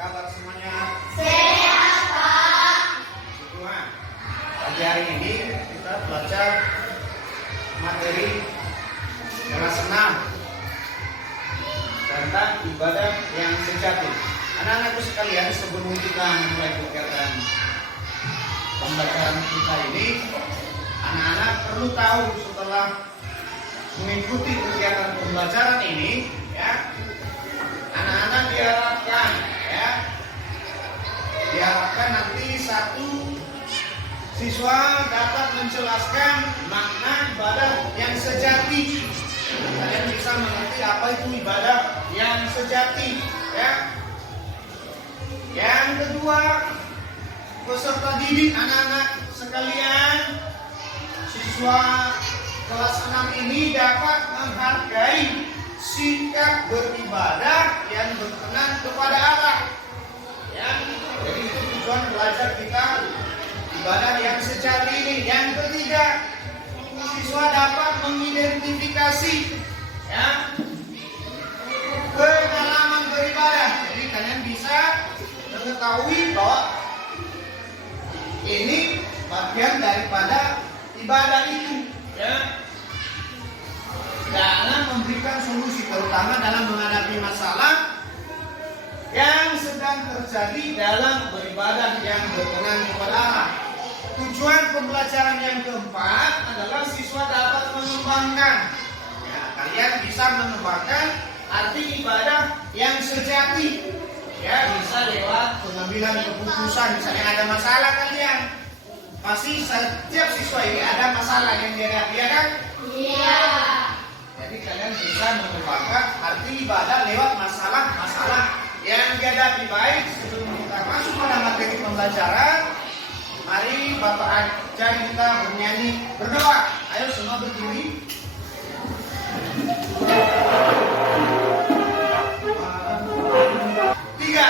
kabar semuanya? Sehat, Pak. Syukur. Pagi hari ini kita belajar materi kelas 6 tentang ibadah yang sejati. Anak-anakku sekalian, sebelum kita mulai kegiatan pembelajaran kita ini, anak-anak perlu tahu setelah mengikuti kegiatan pembelajaran ini, ya, anak-anak diharapkan nanti satu siswa dapat menjelaskan makna ibadah yang sejati. Kalian bisa mengerti apa itu ibadah yang sejati, ya. Yang kedua, peserta didik anak-anak sekalian, siswa kelas 6 ini dapat menghargai sikap beribadah yang berkenan kepada Allah. Ya, jadi itu tujuan belajar kita ibadah yang sejati ini. Yang ketiga, siswa dapat mengidentifikasi, ya, pengalaman beribadah. Jadi kalian bisa mengetahui bahwa ini bagian daripada ibadah itu, ya, dalam memberikan solusi, terutama dalam menghadapi masalah yang sedang terjadi dalam beribadah yang berkenan kepada Allah. Tujuan pembelajaran yang keempat adalah siswa dapat mengembangkan, ya, kalian bisa mengembangkan arti ibadah yang sejati, ya, bisa lewat pengambilan keputusan. Misalnya ada masalah kalian, pasti setiap siswa ini ada masalah yang dihadapi, ya kan? Iya. Jadi kalian bisa mengembangkan arti ibadah lewat masalah-masalah yang dihadapi. Baik, sebelum kita masuk pada materi pembelajaran, mari Bapak ajar kita bernyanyi berdoa. Ayo semua berdiri. Tiga.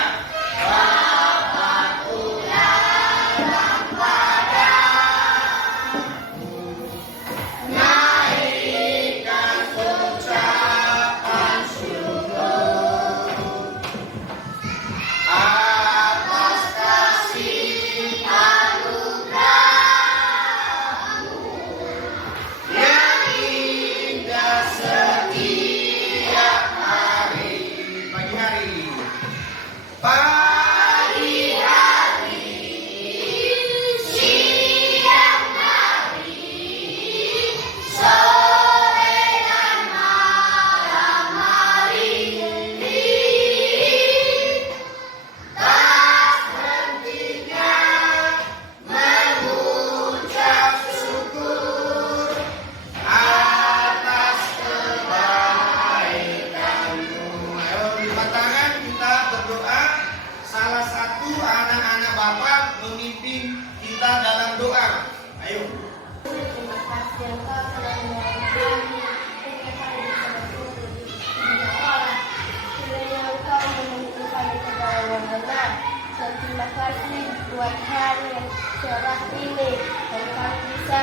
Terima kasih buat hari yang cerah ini, dan kami bisa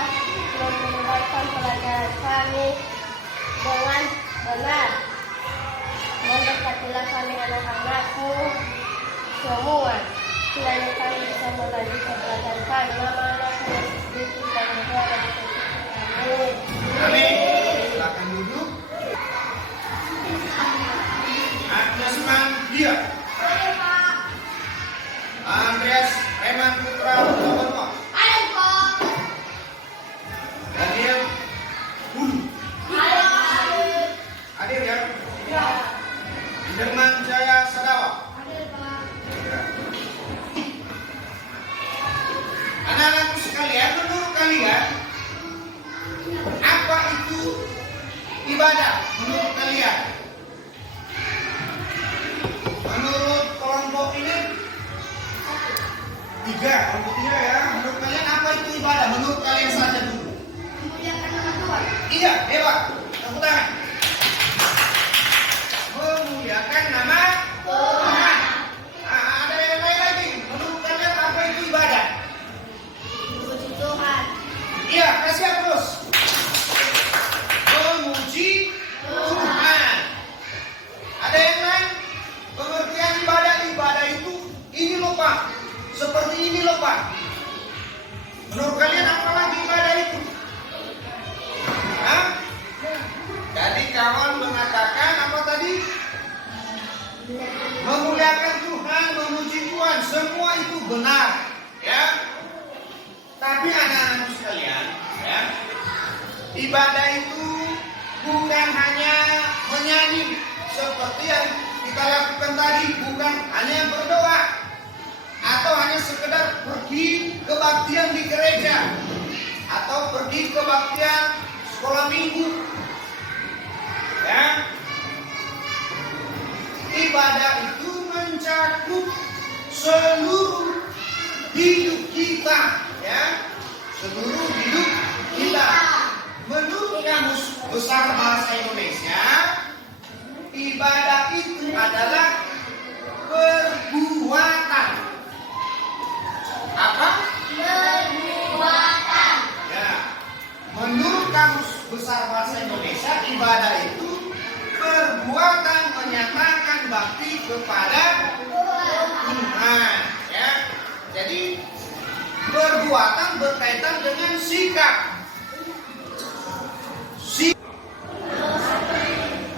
mendengarkan pelajaran kami dengan benar. Dan berkatilah kami anak-anakku semua, kiranya kami bisa melanjutkan pelajaran kami. Nama anak Yesus Kristus dan Tuhan dan Amin. Amin. Silakan duduk. Agnes Mandia. Andreas Eman Putra Utomo. Halo, Pak. Daniel Bulu. Halo. Hadir, ya? Ya. Jerman Jaya Sadawa. Hadir, Pak. Ya. Anak-anakku sekalian, menurut kalian apa itu ibadah? Menurut kalian? Menurut kelompok ini tiga, ya. Menurut kalian apa itu ibadah? Menurut kalian saja dulu. Memuliakan nama Tuhan. Iya, hebat. Tepuk tangan. Memuliakan nama Tuhan. Ada yang lain lagi. Menurut kalian apa itu ibadah? Memuji Tuhan. Iya, kasih terus. Memuji Tuhan. Ada yang lain? Pengertian ibadah itu apa? Menurut kalian apa lagi ibadah itu? Hah? Jadi kawan mengatakan apa tadi? Memuliakan Tuhan, memuji Tuhan, semua itu benar, ya. Tapi anak-anakku sekalian, ya, ibadah itu bukan hanya menyanyi seperti yang kita lakukan tadi, bukan hanya berdoa atau hanya sekedar pergi kebaktian di gereja atau pergi kebaktian sekolah minggu, ya. Ibadah itu mencakup seluruh hidup kita, ya, seluruh hidup kita. Menurut Kamus Besar Bahasa Indonesia, ibadah itu adalah perbuatan. Apa? Perbuatan. Ya. Menurut Kamus Besar Bahasa Indonesia, ibadah itu perbuatan menyatakan bakti kepada Tuhan, ya. Jadi perbuatan berkaitan dengan sikap.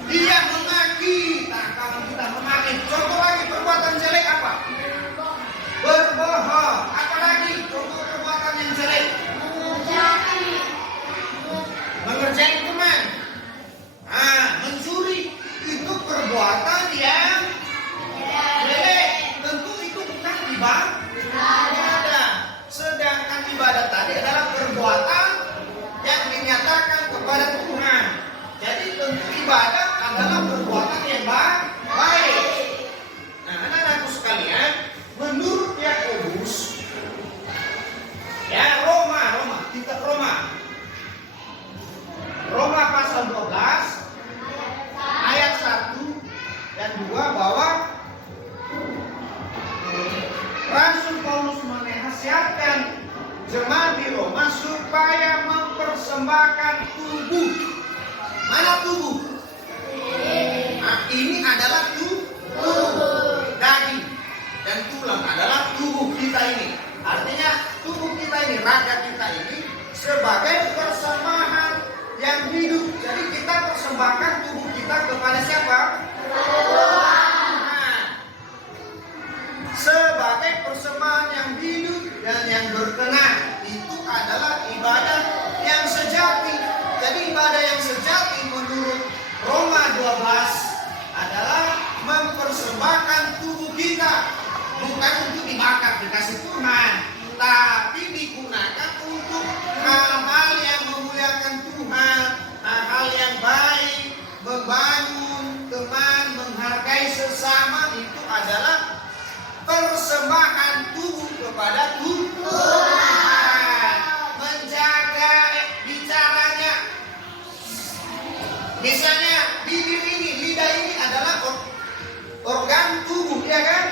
Dia memaki. Nah, kalau kita memaki, contoh lagi perbuatan jelek apa? Berbohong. Apalagi contoh perbuatan yang jelek? Mengerjakan teman. Mencuri itu perbuatan yang jelek. Tentu itu bukan ibadah. Sedangkan ibadah tadi adalah perbuatan yang dinyatakan kepada Tuhan. Jadi tentu ibadah adalah perbuatan yang baik. Nah, anak-anakku sekalian, menurut Yakobus, ya, Roma pasal 12 ayat 1 dan 2 bahwa Rasul Paulus menasihatkan jemaat di Roma supaya mempersembahkan tubuh. Mana tubuh? Nah, ini adalah tubuh, daging dan tulang adalah tubuh kita ini. Artinya tubuh kita ini, raga kita ini sebagai persembahan yang hidup. Jadi kita persembahkan tubuh kita kepada siapa? Tuhan. Sebagai persembahan yang hidup dan yang berkenan. Itu adalah ibadah yang sejati. Jadi ibadah yang sejati menurut Roma 12 adalah mempersembahkan tubuh kita. Bukan untuk dibakar, dikasih Tuhan, tapi digunakan untuk hal-hal yang memuliakan Tuhan, hal-hal yang baik, membangun teman, menghargai sesama. Itu adalah persembahan tubuh kepada Tuhan. Menjaga bicaranya. Misalnya bibir ini, lidah ini adalah organ tubuh, ya kan?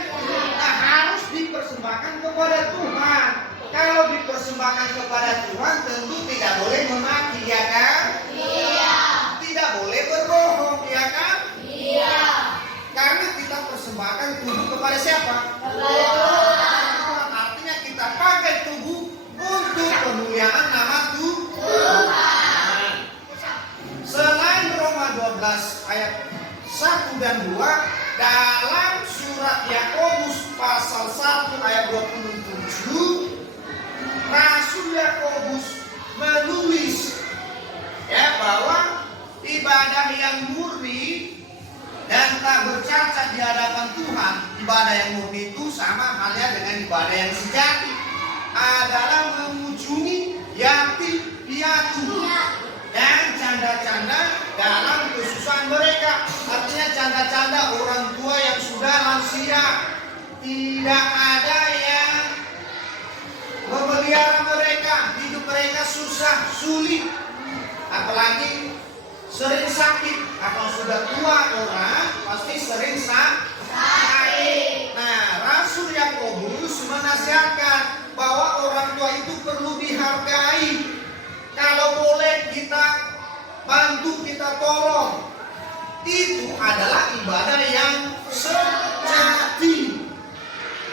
Nah, harus dipersembahkan kepada Tuhan. Kalau dipersembahkan kepada Tuhan, tentu tidak boleh memaki, ya kan? Iya. Tidak boleh berbohong, ya kan? Iya. Karena kita persembahkan tubuh kepada siapa? Kepada Tuhan. Artinya kita pakai tubuh untuk pemuliaan nama Tuhan. Selain Roma 12 ayat 1 dan 2, dalam surat Yakobus pasal 1 ayat 27, Rasul Yakobus menulis, ya, bahwa ibadah yang murni dan tak bercacat di hadapan Tuhan, ibadah yang murni itu sama halnya dengan ibadah yang sejati, adalah mengunjungi yatim piatu dan canda-canda dalam kesusahan mereka. Artinya canda-canda orang tua yang sudah lansia. Tidak ada yang memelihara mereka, hidup mereka susah, sulit, apalagi sering sakit. Atau sudah tua orang pasti sering sakit. Nah, Rasul Yakobus menasihatkan bahwa orang tua itu perlu dihargai. Kalau boleh kita bantu, kita tolong. Itu adalah ibadah yang sejati.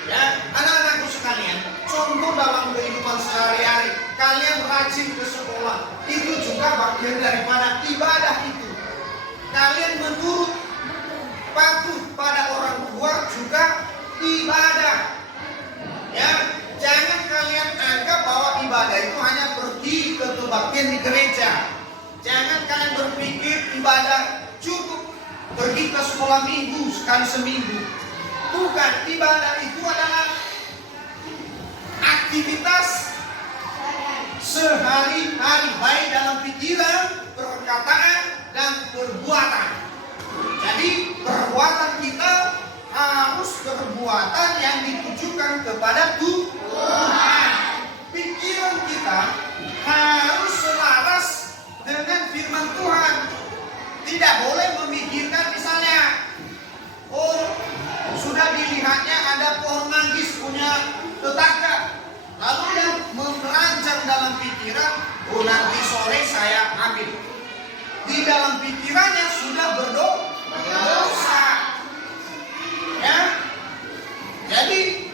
Ya, anak-anakku sekalian, contoh rajin ke sekolah, itu juga bagian daripada ibadah itu. Kalian menurut patuh pada orang tua juga ibadah. Ya, jangan kalian anggap bahwa ibadah itu hanya pergi ke kebaktian di gereja. Jangan kalian berpikir ibadah cukup pergi ke sekolah minggu sekali seminggu. Bukan, ibadah itu adalah aktivitas sehari-hari, baik dalam pikiran, perkataan, dan perbuatan. Jadi perbuatan kita harus perbuatan yang ditujukan kepada Tuhan. Pikiran kita harus selaras dengan firman Tuhan. Tidak boleh memikirkan misalnya, oh sudah dilihatnya ada pohon manggis punya tetangga, lalu yang merancang dalam pikiran, oh nanti sore saya ambil. Di dalam pikirannya sudah berdosa. Ya, jadi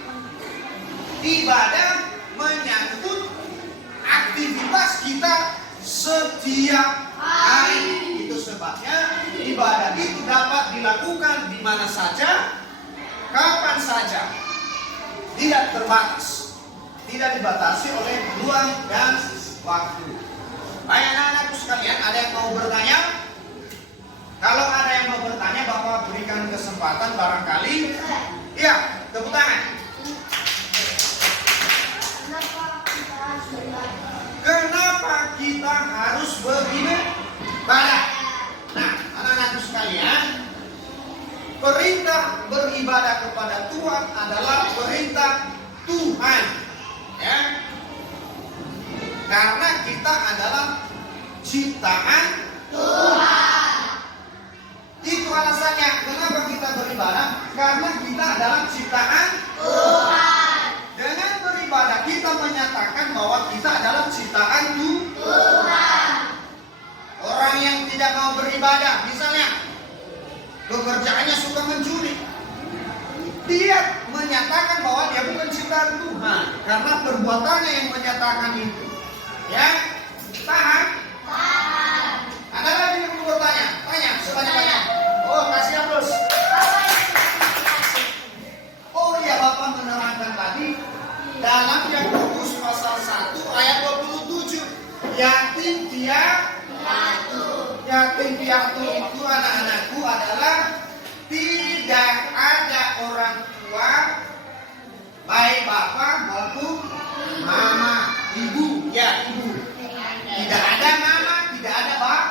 ibadah menyangkut aktivitas kita setiap hari. Itu sebabnya ibadah itu dapat dilakukan di mana saja, kapan saja, tidak terbatas, tidak dibatasi oleh ruang dan waktu. Baik anak-anakku sekalian, ada yang mau bertanya? Kalau ada yang mau bertanya, Bapak berikan kesempatan barangkali. Iya, tepuk tangan. Kenapa kita harus beribadah? Nah, anak-anakku sekalian, perintah beribadah kepada Tuhan adalah perintah Tuhan. Ya. Karena kita adalah ciptaan Tuhan. Itu alasannya kenapa kita beribadah, karena kita adalah ciptaan Tuhan. Dengan beribadah kita menyatakan bahwa kita adalah ciptaan Tuhan. Orang yang tidak mau beribadah, misalnya pekerjaannya suka mencuri, dia menyatakan bahwa dia bukan ciptaan Tuhan karena perbuatannya yang menyatakan itu. Ya, paham? Paham. Ada lagi yang mau bertanya? Tanya sebanyak-banyak. Oh, kasih aplaus. Oh iya, Bapak menerangkan tadi dalam Yakobus pasal 1 ayat 27. Yatim piatu itu anak-anakku adalah tidak ada orang tua, baik bapak maupun mama, ibu, ya ibu. Tidak ada mama, tidak ada bapak.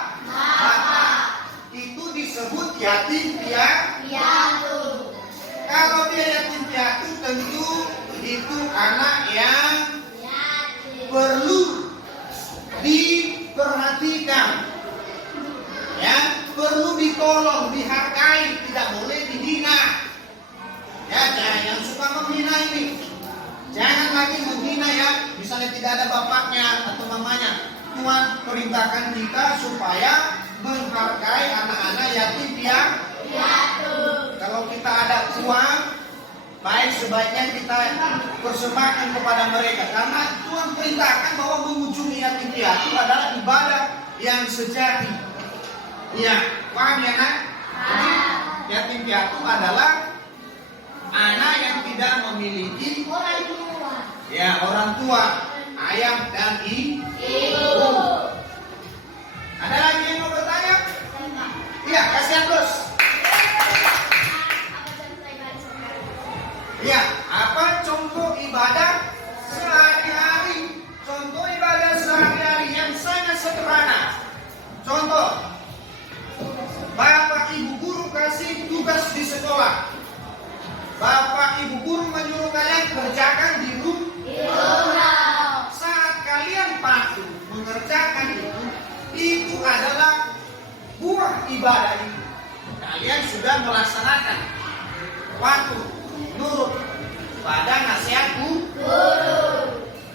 Itu disebut yatim piatu. Kalau dia yatim piatu, tentu itu anak yang perlu diperhatikan, ya, perlu ditolong, dihargai, tidak boleh dihina. Ya, jangan suka menghina ini. Jangan lagi menghina ya, misalnya tidak ada bapaknya atau mamanya. Tuhan perintahkan kita supaya menghargai anak-anak yatim piatu. Kalau kita ada uang, baik sebaiknya kita persembahkan kepada mereka, karena Tuhan perintahkan bahwa mengunjungi yatim piatu adalah ibadah yang sejati. Iya, paham ya nak? Jadi yatim piatu adalah anak yang tidak memiliki orang tua, ayah dan ibu. Ada lagi yang mau bertanya? Iya, kasih aplaus. Ya, apa contoh ibadah sehari-hari? Contoh ibadah sehari-hari yang sangat sederhana. Contoh, Bapak Ibu guru kasih tugas di sekolah. Bapak Ibu guru menyuruh kalian kerjakan di rumah. Saat kalian patuh mengerjakan itu adalah buah ibadah itu. Kalian sudah melaksanakan, patuh, nurut pada nasihat guru.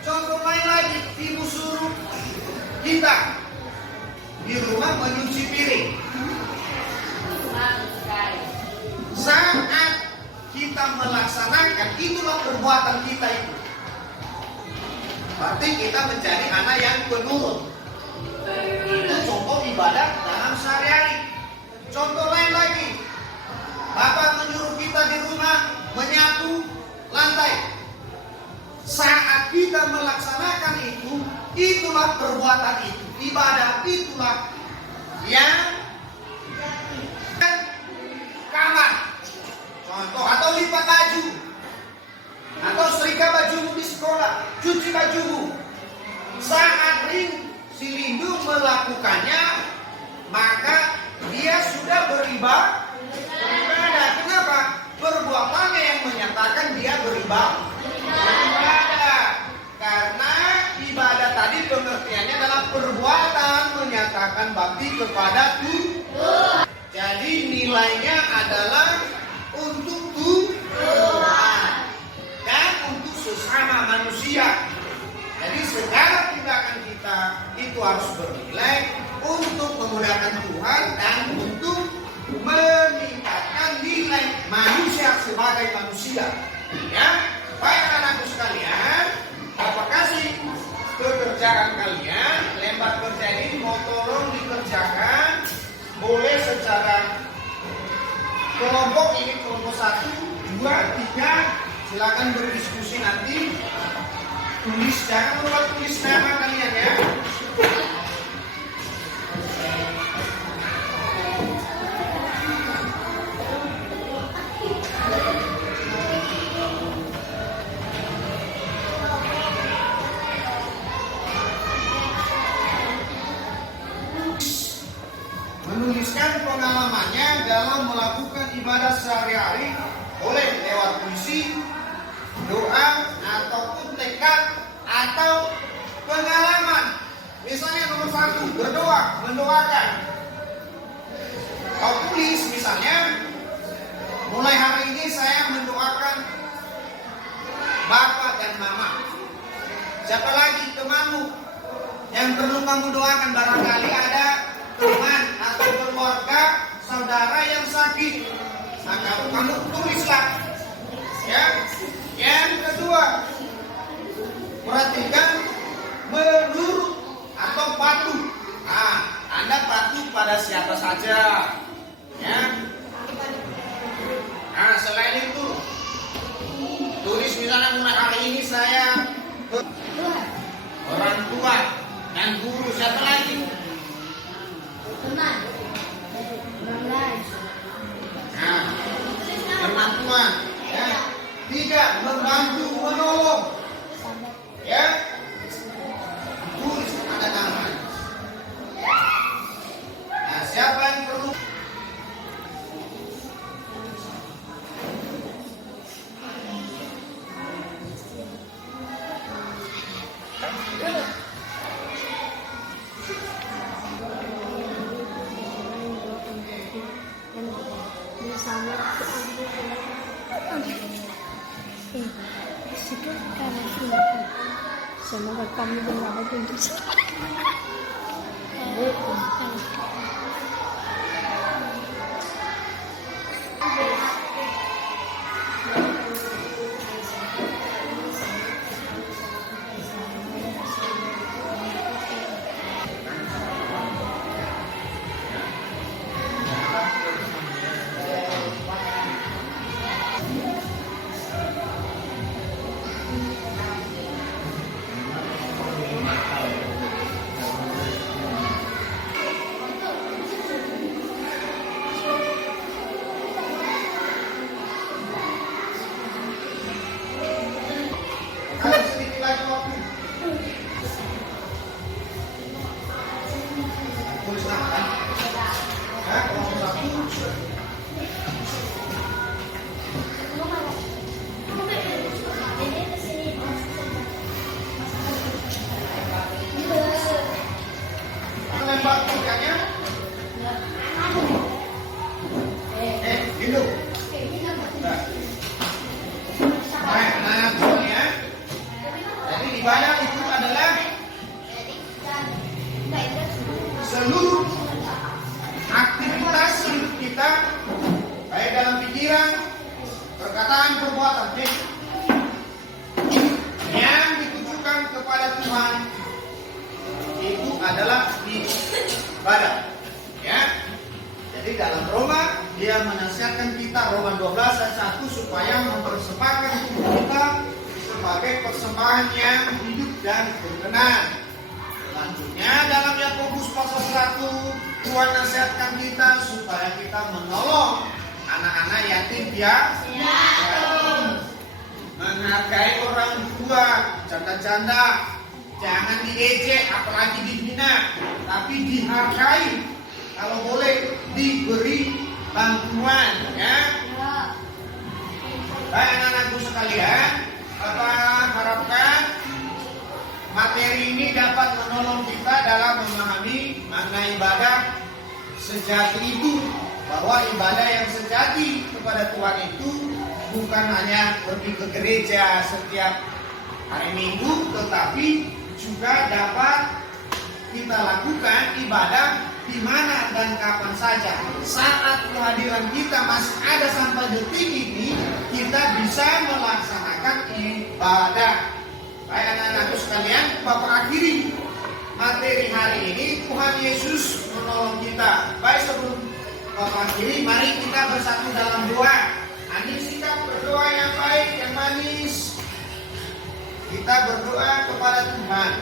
Contoh lain lagi, ibu suruh kita di rumah menyuci piring. Saat kita melaksanakan, itulah perbuatan kita itu. Berarti kita menjadi anak yang penurut. Itu contoh ibadah dalam sehari-hari. Contoh lain lagi, Bapak menyuruh kita di rumah menyapu lantai. Saat kita melaksanakan itu, itulah perbuatan itu, ibadah itulah yang kamar. Contoh, atau lipat baju, atau setrika bajumu di sekolah, cuci bajumu. Saat si Lindung melakukannya, maka dia sudah beribadah. Kenapa? Perbuatannya yang menyatakan dia beribadah. Karena ibadah tadi pengertiannya adalah perbuatan menyatakan bakti kepada Tuhan. Jadi nilainya adalah untuk Tuhan dan untuk sesama manusia. Jadi segala tindakan kita itu harus bernilai untuk memudahkan Tuhan dan untuk meningkatkan nilai manusia sebagai manusia. Ya, baik anakku sekalian, Bapak kasih pekerjaan kalian, lembar kerja ini mau tolong dikerjakan, boleh secara kelompok, ini kelompok 1, 2, 3, silakan berdiskusi nanti. Tulis, jangan lupa tulis nama kalian ya. Menuliskan pengalamannya dalam melakukan ibadah sehari-hari, boleh lewat puisi, doa, ataupun tekad, atau pengalaman. Misalnya nomor 1, berdoa, mendoakan. Kau tulis misalnya, mulai hari ini saya mendoakan Bapak dan Mama. Siapa lagi temanmu yang perlu kamu doakan? Barangkali ada teman atau keluarga, saudara yang sakit. Maka kamu tulislah. Ya. Yang kedua, perhatikan menurut atau patuh. Nah, Anda patuh pada siapa saja. Ya. Nah, selain itu, tulis misalnya mulai hari ini saya orang tua dan guru. Siapa lagi? Teman. Nah, teman Tuhan. Ya. 3, membantu, menolong. Ya. Tulis ada nama. Nah, siapa yang perlu? Semoga kami berada untuk ibadah. Ya. Jadi dalam Roma dia menasihatkan kita Roma 12 ayat 1 supaya mempersembahkan tubuh kita sebagai persembahan yang hidup dan berkenan. Selanjutnya dalam Yakobus pasal 1 Tuhan nasihatkan kita supaya kita menolong anak-anak yatim piatu, menghargai orang tua, janda-janda, jangan diejek apalagi dihina, tapi dihargai, kalau boleh diberi bantuan, ya. Baik anak-anakku sekalian, Bapak harapkan materi ini dapat menolong kita dalam memahami makna ibadah sejati itu, bahwa ibadah yang sejati kepada Tuhan itu bukan hanya pergi ke gereja setiap hari Minggu, tetapi juga dapat kita lakukan ibadah di mana dan kapan saja. Saat kehadiran kita masih ada sampai detik ini, kita bisa melaksanakan ibadah. Baik anak-anakku sekalian, Bapak akhiri materi hari ini. Tuhan Yesus menolong kita. Baik, sebelum Bapak akhiri, mari kita bersatu dalam doa. Ambil sikap berdoa yang baik, yang manis. Kita berdoa kepada Tuhan.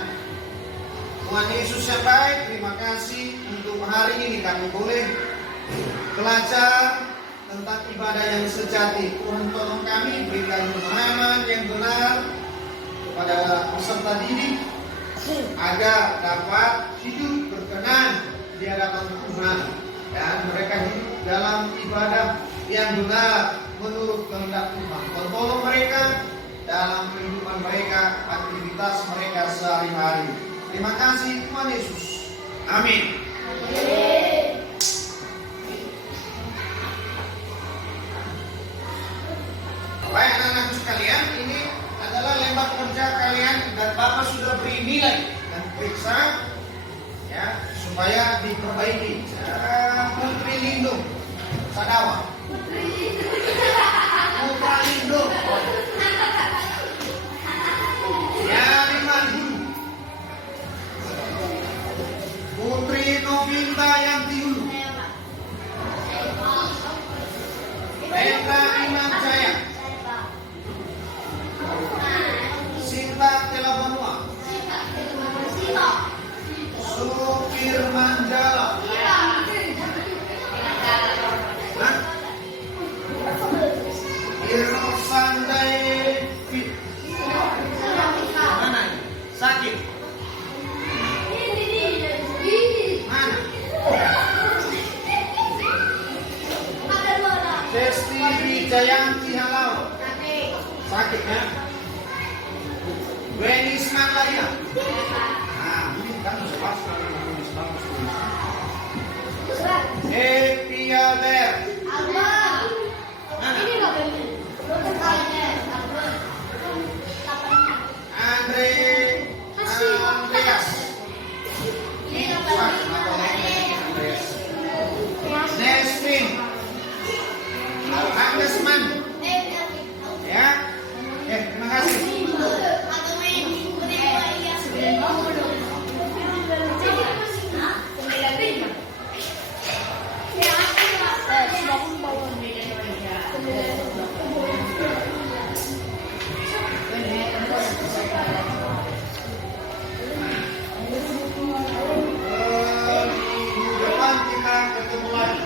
Tuhan Yesus yang baik, terima kasih untuk hari ini kami boleh belajar tentang ibadah yang sejati. Tuhan tolong kami, berikan pemahaman yang benar kepada peserta didik agar dapat hidup berkenan di hadapan Tuhan dan mereka hidup dalam ibadah yang benar menurut kehendak Tuhan. Tolong mereka dalam kehidupan mereka, aktivitas mereka sehari-hari. Terima kasih Tuhan Yesus. Amin. Baik anak-anakku sekalian, ini adalah lembar kerja kalian dan Bapak sudah beri nilai dan periksa, ya, supaya diperbaiki. Putri Lindung Sadawa. Putri Lindung. Ya, 5 dulu. Putri Novinta yang dulu. Eka Imam Jaya. Sinta Telabanua. Sukirman Jala. Irsandai Fit. Mana? Sakit. Mana? Desti Wijayanti Halau. Sakit ya? Wenis Malaya. Nah, ini kan pas kalau menulis bagus. Happy Albert. Andreas. Nesmin. Agnesman. Ya. Terima kasih. Depan kita ketemu lagi.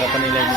Berapa nilainya?